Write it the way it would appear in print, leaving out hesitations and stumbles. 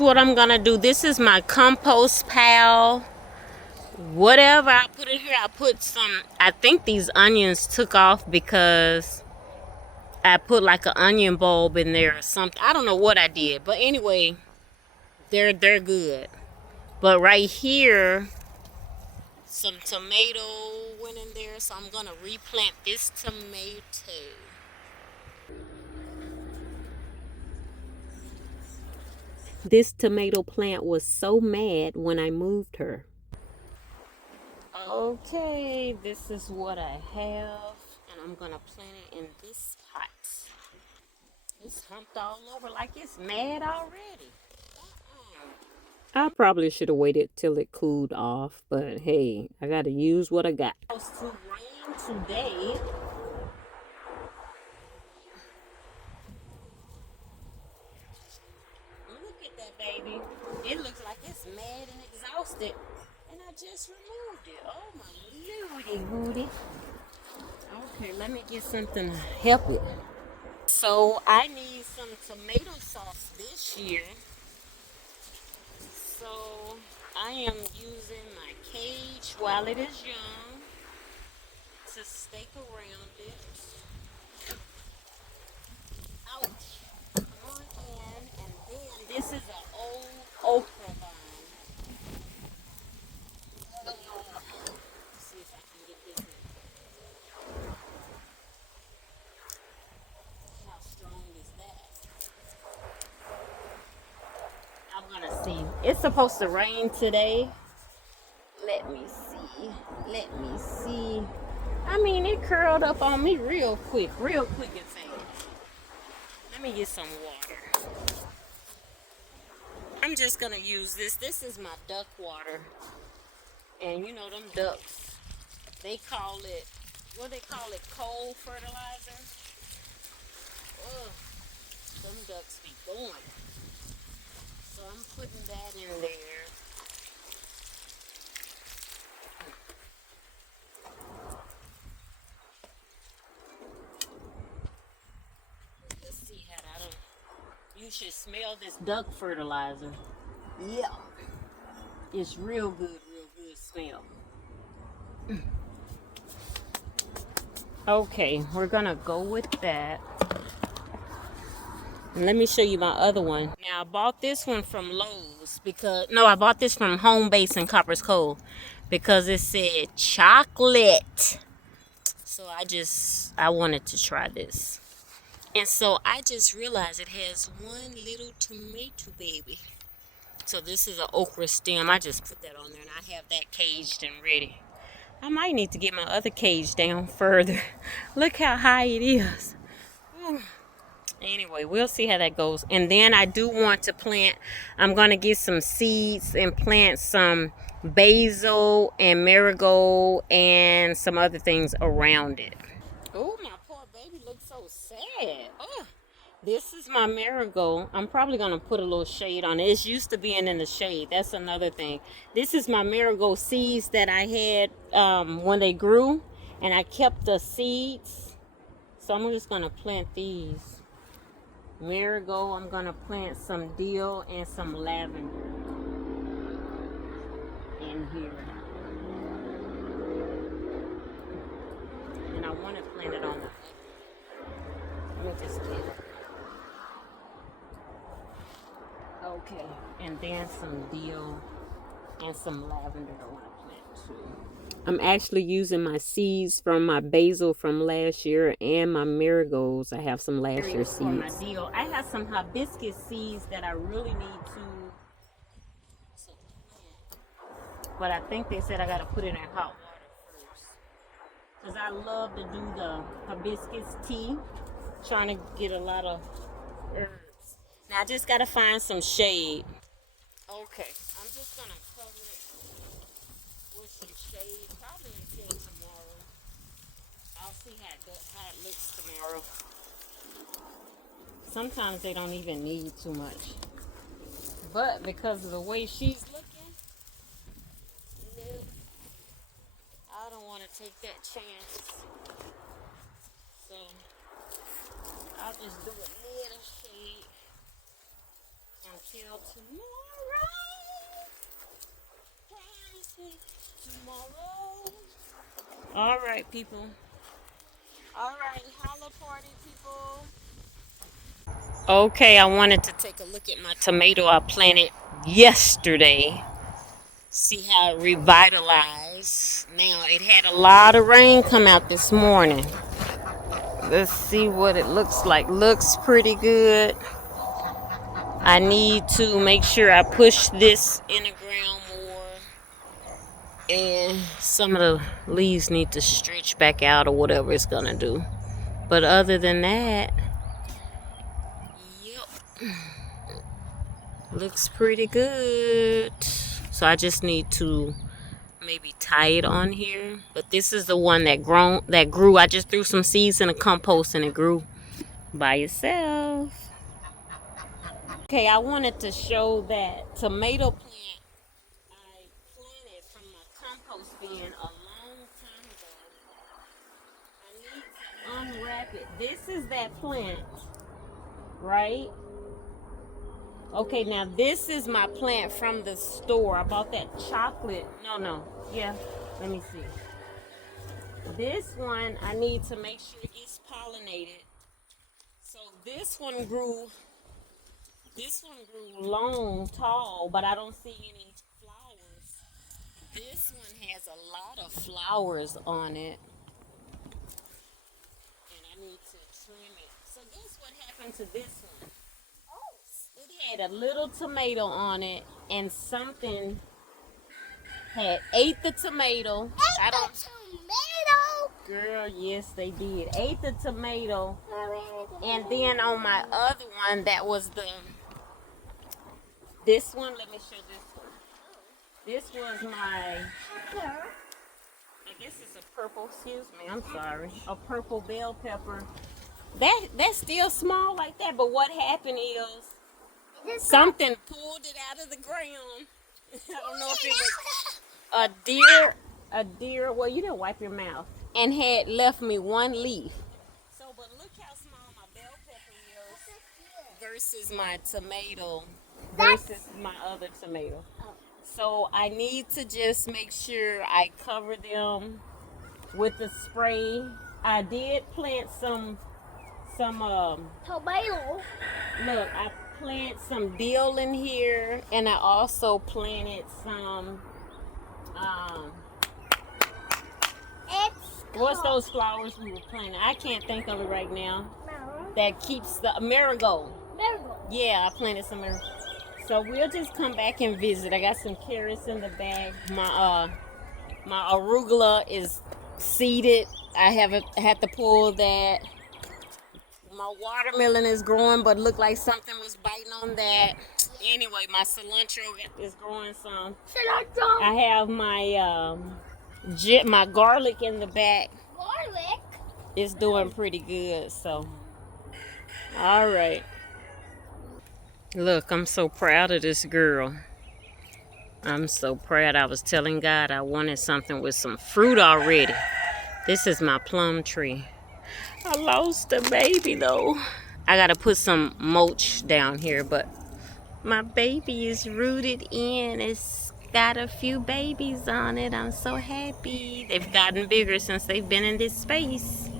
is what I'm gonna do. This is my compost pile. Whatever I put in here, I put some, I think these onions took off because I put like an onion bulb in there or something. I don't know what I did, but anyway, they're good. But right here, some tomato went in there, so I'm gonna replant this tomato. This tomato plant was so mad when I moved her. Okay, this is what I have, and I'm gonna plant it in this pot. It's humped all over like it's mad already. I probably should have waited till it cooled off, but hey, I gotta use what I got. It's supposed to rain today. Look at that baby. It looks like it's mad and exhausted. And I just removed it. Oh my lordy booty. Okay, let me get something to help it. So I need some tomato sauce this year. So I am using my cage while it is young to stake around it. Ouch. Come on in. And then this is an old okra vine. Let's see if I can get this in. How strong is that? I'm gonna see. It's supposed to rain today. Let me see. Let me see. I mean, it curled up on me real quick and fast. Let me get some water. I'm just gonna use this. This is my duck water. And you know them ducks, they call it, what they call it, coal fertilizer. Ugh, them ducks be going. So I'm putting that in there. Let's see how that don't. You should smell this duck fertilizer. Yeah. It's real good smell. Okay, we're gonna go with that. And let me show you my other one. Now I bought this one from Lowe's because, no, I bought this from Home Base in Copper's Cove because it said chocolate. So I wanted to try this. And so I just realized it has one little tomato baby. So this is an okra stem. I just put that on there and I have that caged and ready. I might need to get my other cage down further. Look how high it is. Ooh. Anyway, we'll see how that goes. And then I do want to plant, I'm going to get some seeds and plant some basil and marigold and some other things around it. Oh, my poor baby looks so sad. Oh, this is my marigold. I'm probably going to put a little shade on it. It's used to being in the shade. That's another thing. This is my marigold seeds that I had when they grew. And I kept the seeds. So I'm just going to plant these. Marigold, I'm going to plant some dill and some lavender in here. And I want to plant it on the other. Let me just get it. Okay, and then some dill and some lavender I want to plant too. I'm actually using my seeds from my basil from last year and my marigolds. I have some last year seeds. For my deal, I have some hibiscus seeds that I really need to plant. But I think they said I got to put it in hot water first. Because I love to do the hibiscus tea. Trying to get a lot of herbs. Now I just got to find some shade. Okay, I'm just going to cover it with some shade, probably until tomorrow. I'll see how it looks tomorrow. Sometimes they don't even need too much. But because of the way she's looking, no, I don't want to take that chance. So I'll just do a little shade till tomorrow. Promise tomorrow. All right, people. All right, holla party, people. Okay, I wanted to take a look at my tomato I planted yesterday. See how it revitalized. Now, it had a lot of rain come out this morning. Let's see what it looks like. Looks pretty good. I need to make sure I push this in the ground more. And some of the leaves need to stretch back out or whatever it's gonna do. But other than that, yep, looks pretty good. So I just need to maybe tie it on here. But this is the one that grew. I just threw some seeds in a compost and it grew by itself. Okay, I wanted to show that tomato plant I planted from my compost bin a long time ago. I need to unwrap it. This is that plant, right? Okay, now this is my plant from the store. I bought that chocolate. No. Yeah, let me see. This one, I need to make sure it gets pollinated. So this one grew long, tall, but I don't see any flowers. This one has a lot of flowers on it. And I need to trim it. So guess what happened to this one? It had a little tomato on it, and something had ate the tomato. Girl, yes, they did. Ate the tomato. And then on my other one, that was this one. Let me show this one. This was my, I guess it's a purple, excuse me, I'm sorry. A purple bell pepper. That's still small like that, but what happened is something pulled it out of the ground. I don't know if it was a deer, well, you didn't wipe your mouth, and had left me one leaf. So, but look how small my bell pepper is versus my tomato, versus my other tomato. So I need to just make sure I cover them with the spray. I did plant some tomato. Look, I planted some dill in here, and I also planted some what's those flowers we were planting? I can't think of it right now. That keeps the marigold. Yeah, I planted some marigold. So we'll just come back and visit. I got some carrots in the bag. My arugula is seeded. I had to pull that. My watermelon is growing, but looked like something was biting on that. Anyway, my cilantro is growing some. Cilantro. I have my garlic in the back. Garlic? It's doing pretty good, so. All right. Look, I'm so proud of this girl. I'm so proud. I was telling God I wanted something with some fruit already. This is my plum tree. I lost a baby though. I gotta put some mulch down here, but my baby is rooted in. It's got a few babies on it. I'm so happy. They've gotten bigger since they've been in this space.